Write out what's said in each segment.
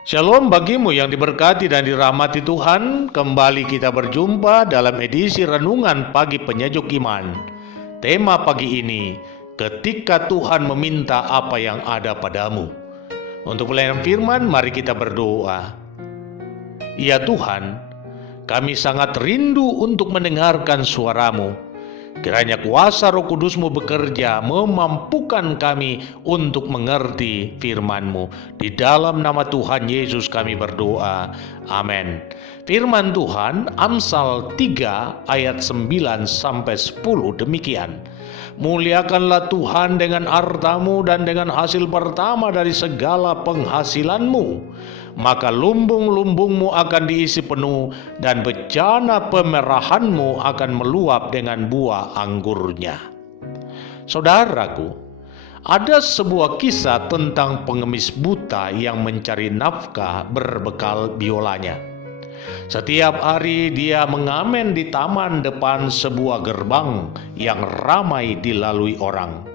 Shalom bagimu yang diberkati dan dirahmati Tuhan. Kembali kita berjumpa dalam edisi Renungan Pagi Penyejuk Iman. Tema pagi ini, ketika Tuhan meminta apa yang ada padamu. Untuk pelayanan firman, mari kita berdoa. Ya Tuhan, kami sangat rindu untuk mendengarkan suara-Mu. Kiranya kuasa Roh Kudus-Mu bekerja memampukan kami untuk mengerti firman-Mu. Di dalam nama Tuhan Yesus kami berdoa. Amin. Firman Tuhan Amsal 3 ayat 9-10 demikian. Muliakanlah Tuhan dengan hartamu dan dengan hasil pertama dari segala penghasilanmu. Maka lumbung-lumbungmu akan diisi penuh dan bejana pemerahanmu akan meluap dengan buah anggurnya. Saudaraku, ada sebuah kisah tentang pengemis buta yang mencari nafkah berbekal biolanya. Setiap hari dia mengamen di taman depan sebuah gerbang yang ramai dilalui orang.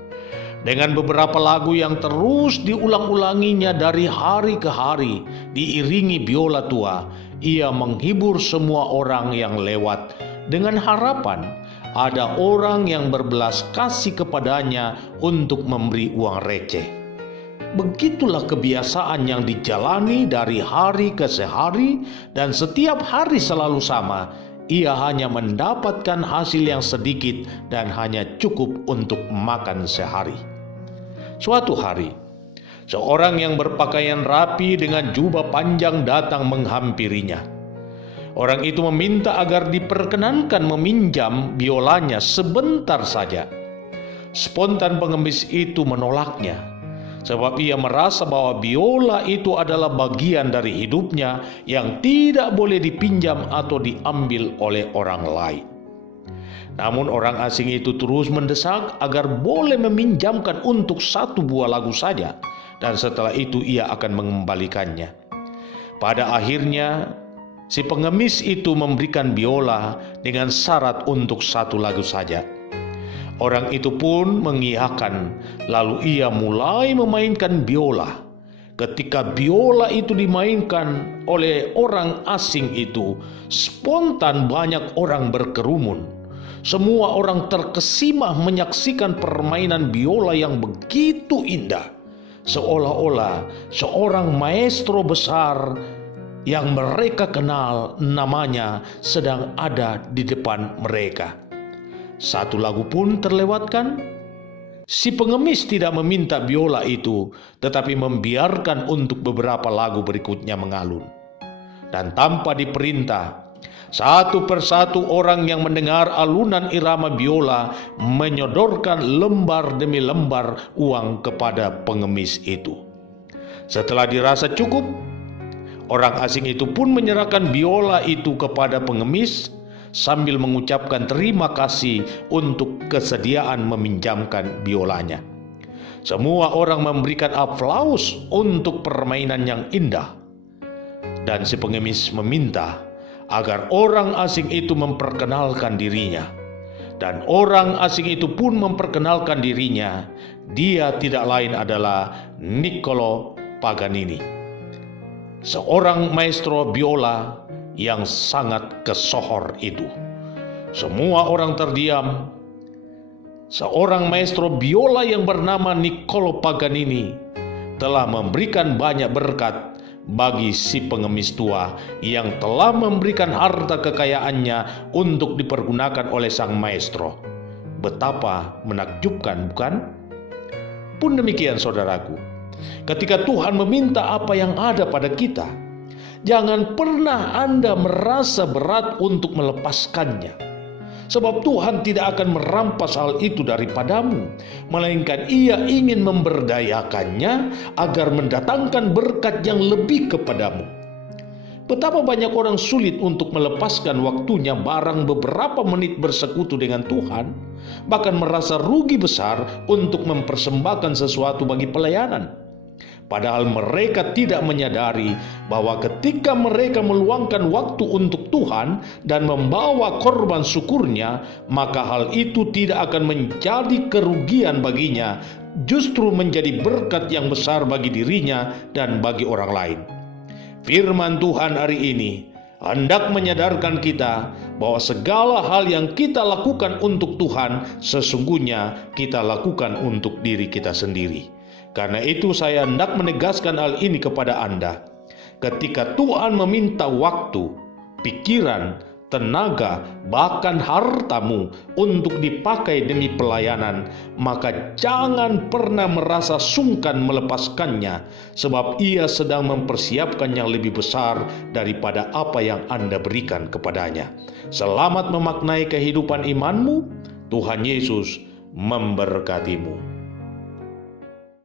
Dengan beberapa lagu yang terus diulang-ulanginya dari hari ke hari, diiringi biola tua, ia menghibur semua orang yang lewat dengan harapan ada orang yang berbelas kasih kepadanya untuk memberi uang receh. Begitulah kebiasaan yang dijalani dari hari ke hari, dan setiap hari selalu sama. Ia hanya mendapatkan hasil yang sedikit dan hanya cukup untuk makan sehari. Suatu hari, seorang yang berpakaian rapi dengan jubah panjang datang menghampirinya. Orang itu meminta agar diperkenankan meminjam biolanya sebentar saja. Spontan pengemis itu menolaknya, sebab ia merasa bahwa biola itu adalah bagian dari hidupnya yang tidak boleh dipinjam atau diambil oleh orang lain. Namun orang asing itu terus mendesak agar boleh meminjamkan untuk satu buah lagu saja, dan setelah itu ia akan mengembalikannya. Pada akhirnya si pengemis itu memberikan biola dengan syarat untuk satu lagu saja. Orang itu pun mengiyakan, lalu ia mulai memainkan biola. Ketika biola itu dimainkan oleh orang asing itu, spontan banyak orang berkerumun. Semua orang terkesima menyaksikan permainan biola yang begitu indah. Seolah-olah seorang maestro besar yang mereka kenal namanya sedang ada di depan mereka. Satu lagu pun terlewatkan. Si pengemis tidak meminta biola itu, tetapi membiarkan untuk beberapa lagu berikutnya mengalun. Dan tanpa diperintah, satu persatu orang yang mendengar alunan irama biola menyodorkan lembar demi lembar uang kepada pengemis itu. Setelah dirasa cukup, orang asing itu pun menyerahkan biola itu kepada pengemis sambil mengucapkan terima kasih untuk kesediaan meminjamkan biolanya. Semua orang memberikan aplaus untuk permainan yang indah, dan si pengemis meminta agar orang asing itu memperkenalkan dirinya. Dan orang asing itu pun memperkenalkan dirinya. Dia tidak lain adalah Niccolo Paganini, seorang maestro biola yang sangat kesohor itu. Semua orang terdiam. Seorang maestro biola yang bernama Niccolo Paganini telah memberikan banyak berkat bagi si pengemis tua yang telah memberikan harta kekayaannya untuk dipergunakan oleh sang maestro. Betapa menakjubkan, bukan? Pun demikian saudaraku, ketika Tuhan meminta apa yang ada pada kita, jangan pernah Anda merasa berat untuk melepaskannya. Sebab Tuhan tidak akan merampas hal itu daripadamu, melainkan Ia ingin memberdayakannya agar mendatangkan berkat yang lebih kepadamu. Betapa banyak orang sulit untuk melepaskan waktunya barang beberapa menit bersekutu dengan Tuhan, bahkan merasa rugi besar untuk mempersembahkan sesuatu bagi pelayanan. Padahal mereka tidak menyadari bahwa ketika mereka meluangkan waktu untuk Tuhan dan membawa korban syukurnya, maka hal itu tidak akan menjadi kerugian baginya, justru menjadi berkat yang besar bagi dirinya dan bagi orang lain. Firman Tuhan hari ini hendak menyadarkan kita bahwa segala hal yang kita lakukan untuk Tuhan sesungguhnya kita lakukan untuk diri kita sendiri. Karena itu saya hendak menegaskan hal ini kepada Anda. Ketika Tuhan meminta waktu, pikiran, tenaga, bahkan hartamu untuk dipakai demi pelayanan, maka jangan pernah merasa sungkan melepaskannya, sebab Ia sedang mempersiapkan yang lebih besar daripada apa yang Anda berikan kepadanya. Selamat memaknai kehidupan imanmu. Tuhan Yesus memberkatimu.